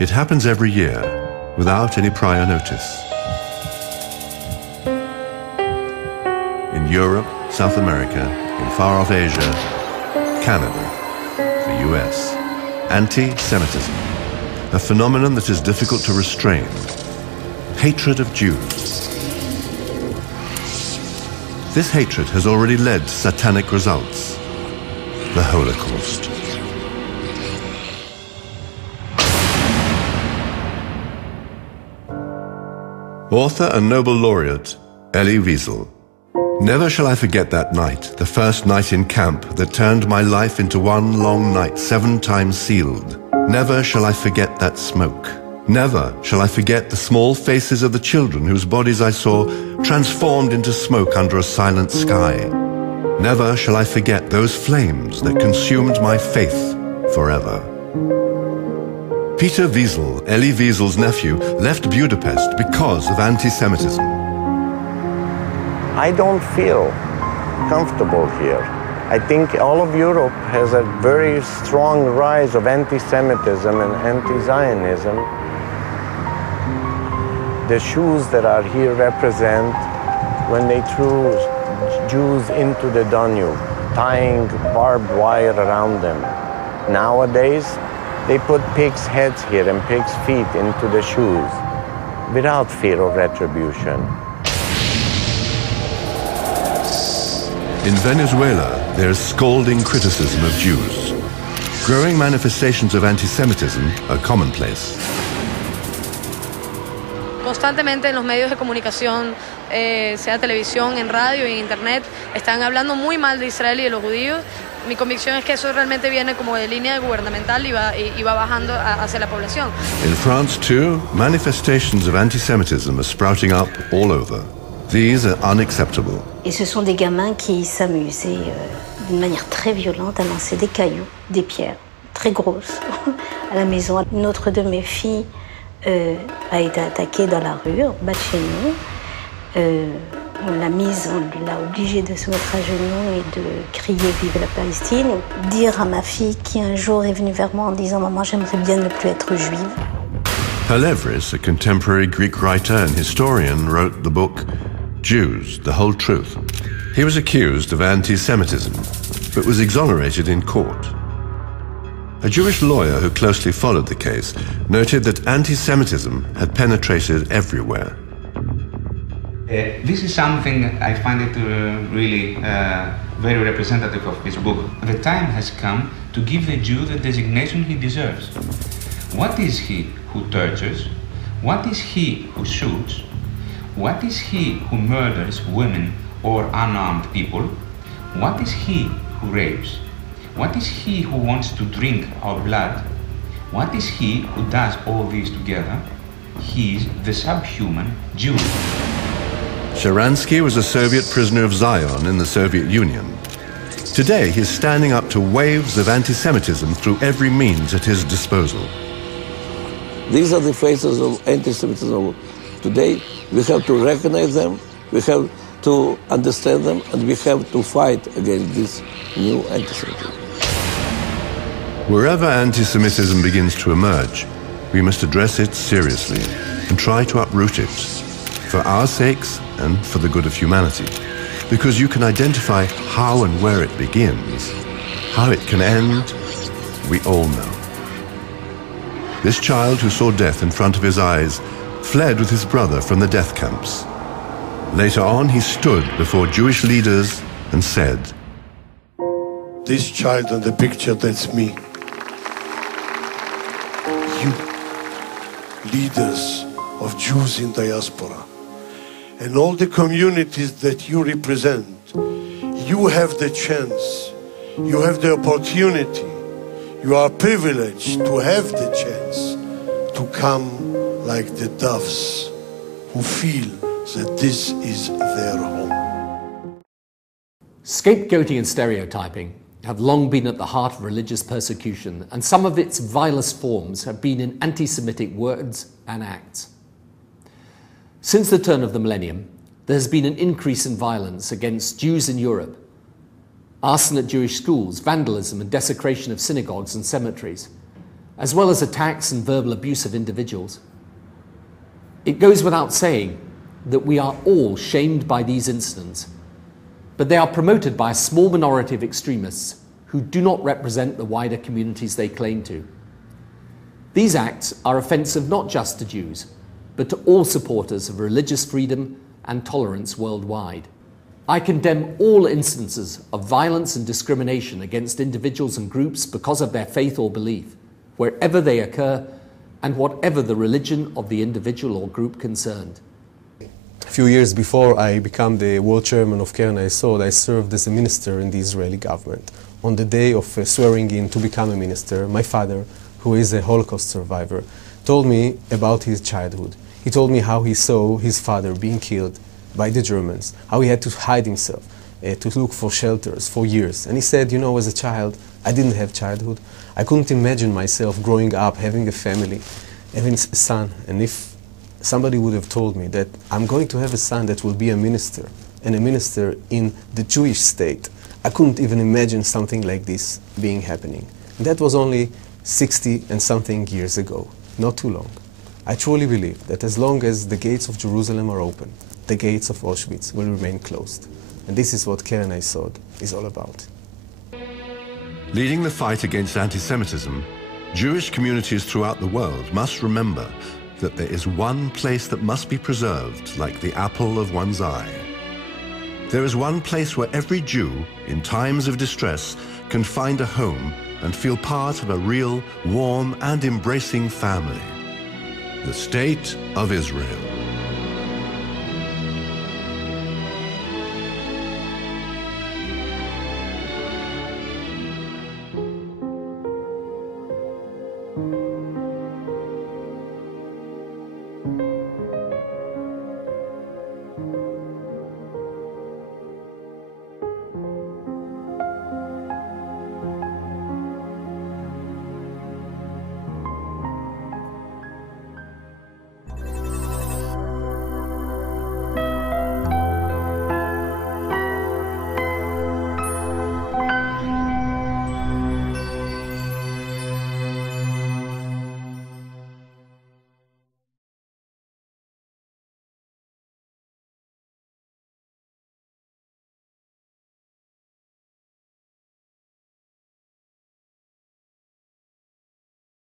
It happens every year, without any prior notice. In Europe, South America, in far-off Asia, Canada, the US. Anti-Semitism, a phenomenon that is difficult to restrain. Hatred of Jews. This hatred has already led to satanic results. The Holocaust. Author and Nobel laureate Elie Wiesel. Never shall I forget that night, the first night in camp that turned my life into one long night, 7 times sealed. Never shall I forget that smoke. Never shall I forget the small faces of the children whose bodies I saw transformed into smoke under a silent sky. Never shall I forget those flames that consumed my faith forever. Peter Wiesel, Elie Wiesel's nephew, left Budapest because of anti-Semitism. I don't feel comfortable here. I think all of Europe has a very strong rise of anti-Semitism and anti-Zionism. The shoes that are here represent when they threw Jews into the Danube, tying barbed wire around them. Nowadays, they put pigs' heads here and pigs' feet into the shoes without fear of retribution. In Venezuela, there is scalding criticism of Jews. Growing manifestations of anti-Semitism are commonplace. Constantemente en los medios de comunicación, sea televisión, en radio y en internet, están hablando muy mal de Israel y de los judíos. Mi convicción es que eso realmente viene como de línea gubernamental y va bajando hacia la población. In France, too, manifestations of anti-Semitism are sprouting up all over. These are unacceptable. Et ce sont des gamins qui s'amusaient d'une manière très violente à lancer des cailloux, des pierres très grosses à la maison. Une autre de mes filles a été attaquée dans la rue, en bas de chez nous. On l'a obligée de se mettre à genoux et de crier « Vive la Palestine », dire à ma fille qui un jour est venue vers moi en disant « Maman, j'aimerais bien ne plus être juive ». Pelevris, a contemporary Greek writer and historian, wrote the book Jews, the Whole Truth. He was accused of anti-Semitism, but was exonerated in court. A Jewish lawyer who closely followed the case noted that anti-Semitism had penetrated everywhere. This is something I find it really very representative of his book. The time has come to give the Jew the designation he deserves. What is he who tortures? What is he who shoots? What is he who murders women or unarmed people? What is he who rapes? What is he who wants to drink our blood? What is he who does all these together? He is the subhuman Jew. Sharansky was a Soviet prisoner of Zion in the Soviet Union. Today, he's standing up to waves of anti-Semitism through every means at his disposal. These are the faces of anti-Semitism. Today, we have to recognize them, we have to understand them, and we have to fight against this new anti-Semitism. Wherever anti-Semitism begins to emerge, we must address it seriously and try to uproot it, for our sakes and for the good of humanity. Because you can identify how and where it begins. How it can end, we all know. This child who saw death in front of his eyes fled with his brother from the death camps. Later on, he stood before Jewish leaders and said, "This child in the picture, that's me. You, leaders of Jews in diaspora, and all the communities that you represent, you have the chance, you have the opportunity, you are privileged to have the chance to come like the doves who feel that this is their home." Scapegoating and stereotyping have long been at the heart of religious persecution, and some of its vilest forms have been in anti-Semitic words and acts. Since the turn of the millennium, there has been an increase in violence against Jews in Europe. Arson at Jewish schools, vandalism and desecration of synagogues and cemeteries, as well as attacks and verbal abuse of individuals. It goes without saying that we are all shamed by these incidents, but they are promoted by a small minority of extremists who do not represent the wider communities they claim to. These acts are offensive not just to Jews, but to all supporters of religious freedom and tolerance worldwide. I condemn all instances of violence and discrimination against individuals and groups because of their faith or belief, wherever they occur and whatever the religion of the individual or group concerned. A few years before I became the world chairman of Keren Hayesod, I served as a minister in the Israeli government. On the day of swearing in to become a minister, my father, who is a Holocaust survivor, told me about his childhood. He told me how he saw his father being killed by the Germans, how he had to hide himself, to look for shelters for years. And he said, you know, as a child, I didn't have childhood. I couldn't imagine myself growing up, having a family, having a son. And if somebody would have told me that I'm going to have a son that will be a minister, and a minister in the Jewish state, I couldn't even imagine something like this being happening. And that was only 60 and something years ago, not too long. I truly believe that as long as the gates of Jerusalem are open, the gates of Auschwitz will remain closed. And this is what Keren Hayesod is all about. Leading the fight against anti-Semitism, Jewish communities throughout the world must remember that there is one place that must be preserved like the apple of one's eye. There is one place where every Jew, in times of distress, can find a home and feel part of a real, warm and embracing family. The State of Israel.